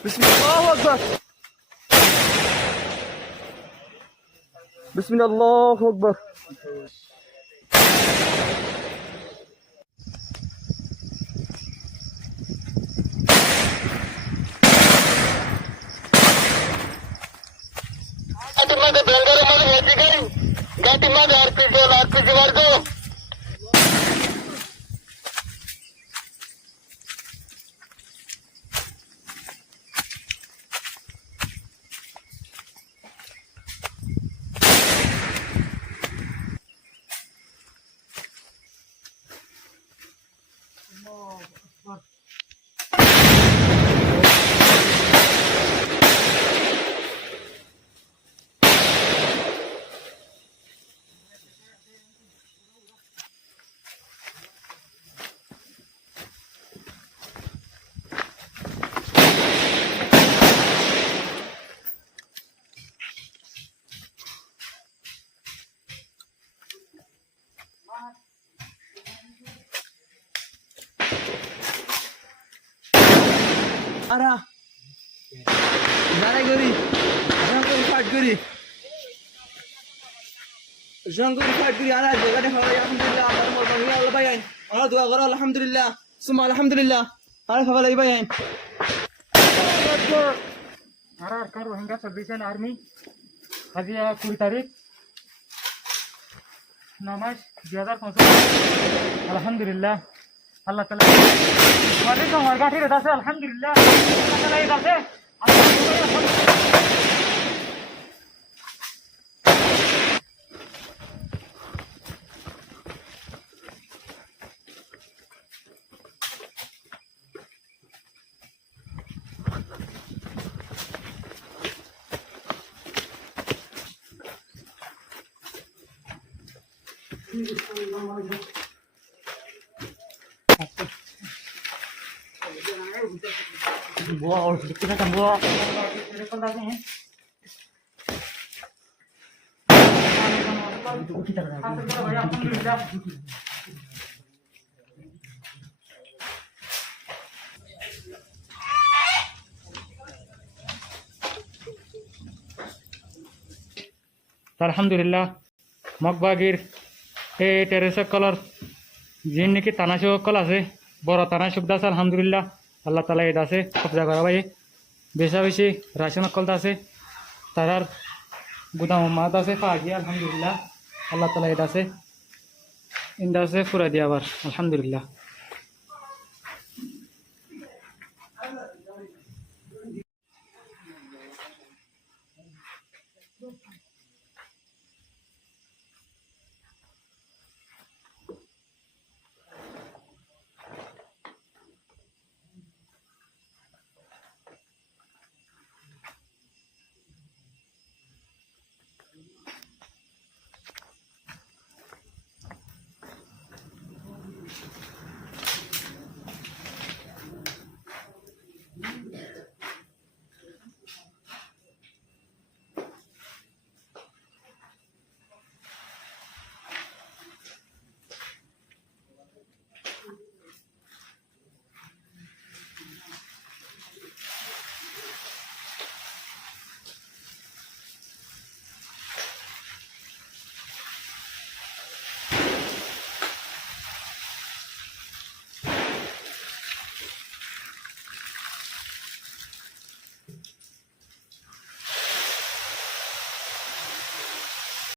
بسم الله أكبر. بسم الله أكبر. আরা দাঁড়াই করি শঙ্কর ফাট করি আরা জায়গাটা খাওয়াই আলহামদুলিল্লাহ আমার মোর ভাঙিয়া আল্লাহ ভাই আইন আমার দোয়া করো আলহামদুলিল্লাহ সুমা আলহামদুলিল্লাহ আরে খাওয়া লাগি ভাই আইন RRR Rohingya Salvation Army Hazia 20 তারিখ 9 মাস 2015 আলহামদুলিল্লাহ আল্লাহ তাআলা আমাদের আমার গাঠির দাসে আলহামদুলিল্লাহ আল্লাহ তাআলা এই দাসে Wow, kita akan buat Alhamdulillah মগবাগির এই টেরেসের কলার যিন নাকি তানাশো কল আছে বড় তানাশক দাস আলহামদুলিল্লাহ আল্লাহ তালা এটা আছে কবজা করা ভাই বেশা বেশি রাশন কলতা আছে তারার গুদাম মাত আছে পাগিয়া আলহামদুলিল্লাহ আল্লাহ তালা এটা আছে ইন্দা আছে পুরা দিয়া আবার আলহামদুলিল্লাহ